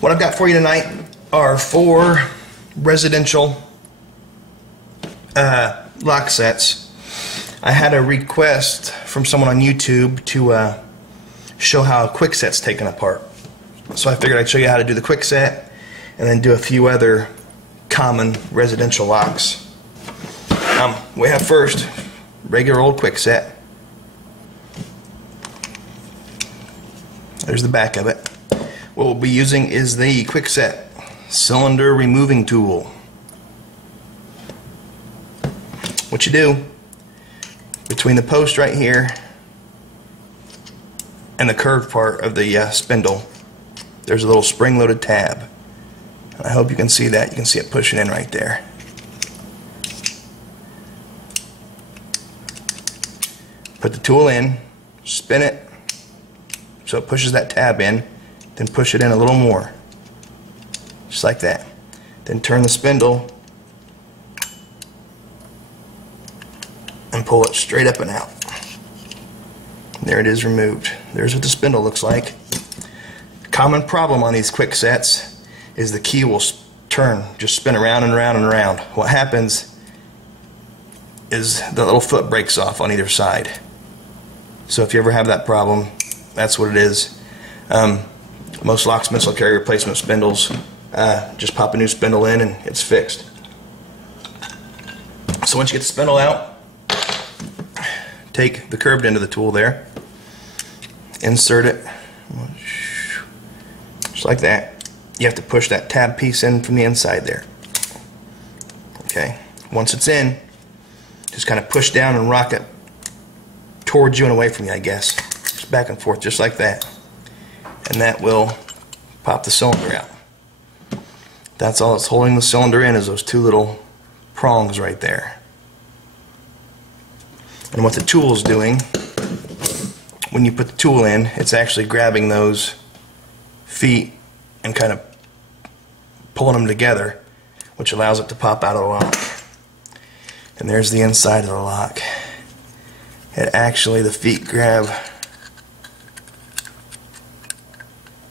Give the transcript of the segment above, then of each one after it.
What I've got for you tonight are 4 residential lock sets. I had a request from someone on YouTube to show how a quick set's taken apart. So I figured I'd show you how to do the quick set and then do a few other common residential locks. We have first regular old quick set. There's the back of it. What we'll be using is the quick set cylinder removing tool. What you do, between the post right here and the curved part of the spindle, there's a little spring-loaded tab. I hope you can see that. You can see it pushing in right there. Put the tool in, spin it so it pushes that tab in, then push it in a little more, just like that. Then turn the spindle and pull it straight up and out. There it is, removed. There's what the spindle looks like. Common problem on these quick sets is the key will turn, just spin around and around and around. What happens is the little foot breaks off on either side. So if you ever have that problem, that's what it is. Most locksmiths will carry replacement spindles. Just pop a new spindle in and it's fixed. So once you get the spindle out, take the curved end of the tool there, insert it just like that. You have to push that tab piece in from the inside there. Okay, once it's in, just kind of push down and rock it towards you and away from you, I guess. Just back and forth, just like that. And that will pop the cylinder out. That's all that's holding the cylinder in, is those 2 little prongs right there. And what the tool is doing, when you put the tool in, it's actually grabbing those feet and kind of pulling them together, which allows it to pop out of the lock. And there's the inside of the lock. It actually, the feet grab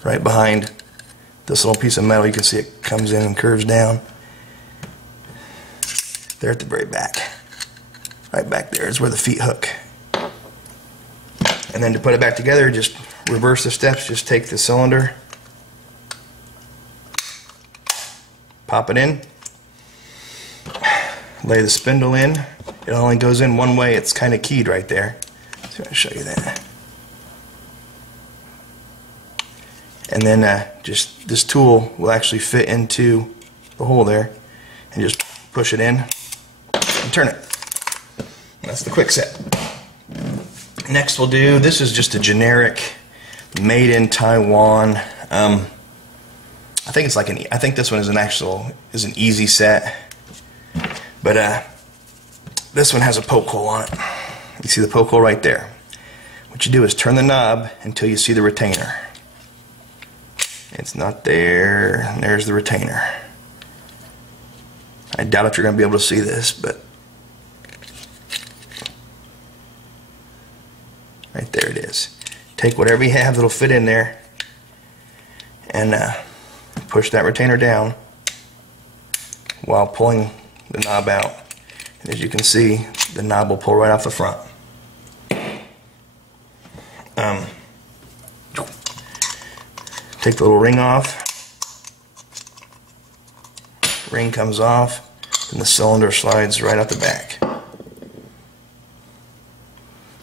right behind this little piece of metal. You can see it comes in and curves down. There at the very back. Right back there is where the feet hook. And then to put it back together, just reverse the steps. Just take the cylinder, pop it in, lay the spindle in. It only goes in one way. It's kind of keyed right there. So I'll show you that. And then just this tool will actually fit into the hole there, and just push it in and turn it. That's the quick set. Next we'll do, this is just a generic made in Taiwan. I think it's like I think this one is an easy set, but this one has a poke hole on it. You see the poke hole right there. What you do is turn the knob until you see the retainer. It's not there, and there's the retainer. I doubt if you're going to be able to see this, but right there it is. Take whatever you have that'll fit in there and push that retainer down while pulling the knob out. And as you can see, the knob will pull right off the front. Take the little ring off. Ring comes off, and the cylinder slides right out the back.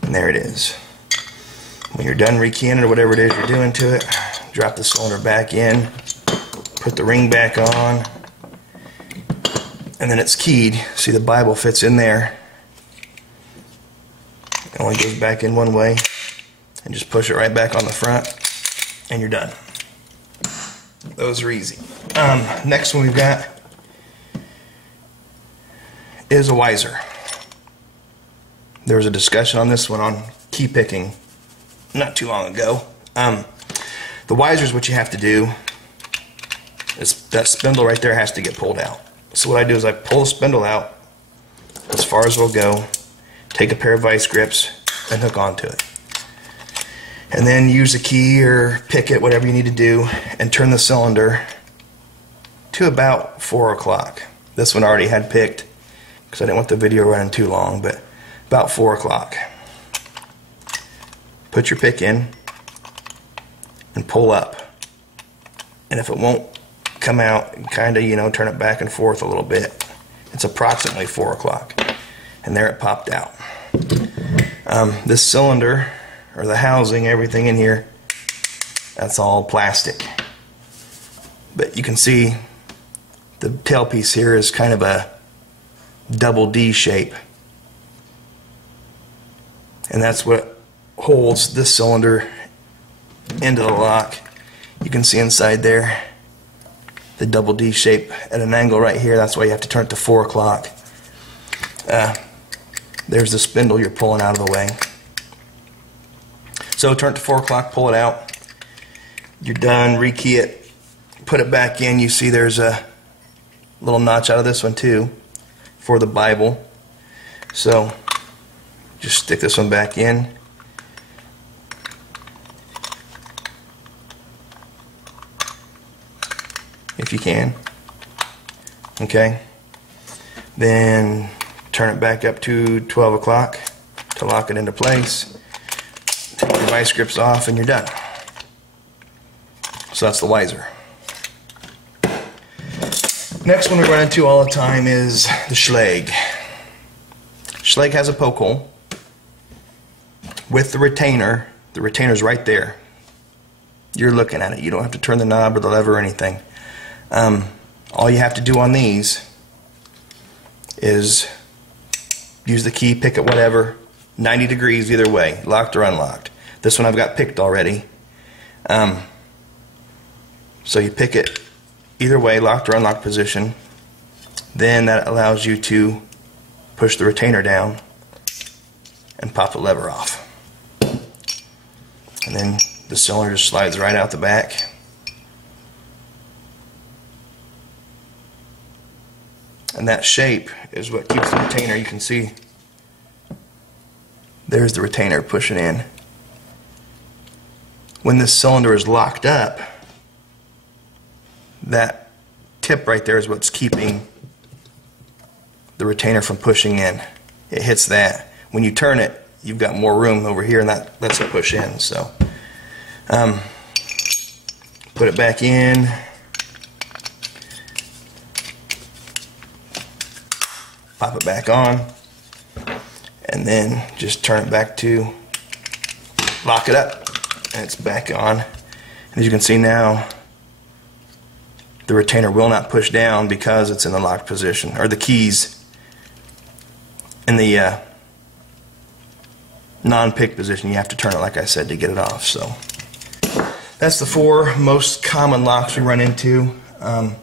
And there it is. When you're done rekeying it or whatever it is you're doing to it, drop the cylinder back in, put the ring back on, and then it's keyed. See, the Bible fits in there. It only goes back in one way, and just push it right back on the front, and you're done. Those are easy. Next one we've got is a Wiser. There was a discussion on this one on key picking not too long ago. The Wiser is what you have to do is that spindle right there has to get pulled out. So what I do is I pull the spindle out as far as it'll go, take a pair of vice grips and hook onto it. And then use a key or pick it, whatever you need to do, and turn the cylinder to about 4 o'clock. This one I already had picked because I didn't want the video running too long, but about 4 o'clock. Put your pick in and pull up. And if it won't come out, kind of, you know, turn it back and forth a little bit. It's approximately 4 o'clock. And there it popped out. This cylinder, or the housing, everything in here, that's all plastic. But you can see the tailpiece here is kind of a double D shape. And that's what holds this cylinder into the lock. You can see inside there the double D shape at an angle right here. That's why you have to turn it to 4 o'clock. There's the spindle you're pulling out of the way. So turn it to 4 o'clock, pull it out. You're done, rekey it, put it back in. You see there's a little notch out of this one too for the Bible. So just stick this one back in. If you can. Okay. Then turn it back up to 12 o'clock to lock it into place. Take your vice grips off and you're done. So that's the Weiser. Next one we run into all the time is the Schlage. Schlage has a poke hole with the retainer. The retainer's right there. You're looking at it. You don't have to turn the knob or the lever or anything. All you have to do on these is use the key, pick it whatever, 90 degrees either way, locked or unlocked. This one I've got picked already. So you pick it either way, locked or unlocked position. Then that allows you to push the retainer down and pop the lever off. And then the cylinder just slides right out the back. And that shape is what keeps the retainer. You can see there's the retainer pushing in. When this cylinder is locked up, that tip right there is what's keeping the retainer from pushing in. It hits that. When you turn it, you've got more room over here, and that lets it push in. So put it back in. Pop it back on, and then just turn it back to lock it up, and it's back on. And as you can see now, the retainer will not push down because it's in the locked position, or the keys in the non-pick position. You have to turn it, like I said, to get it off. So that's the 4 most common locks we run into, and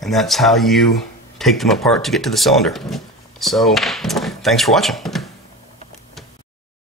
that's how you take them apart to get to the cylinder. So, thanks for watching.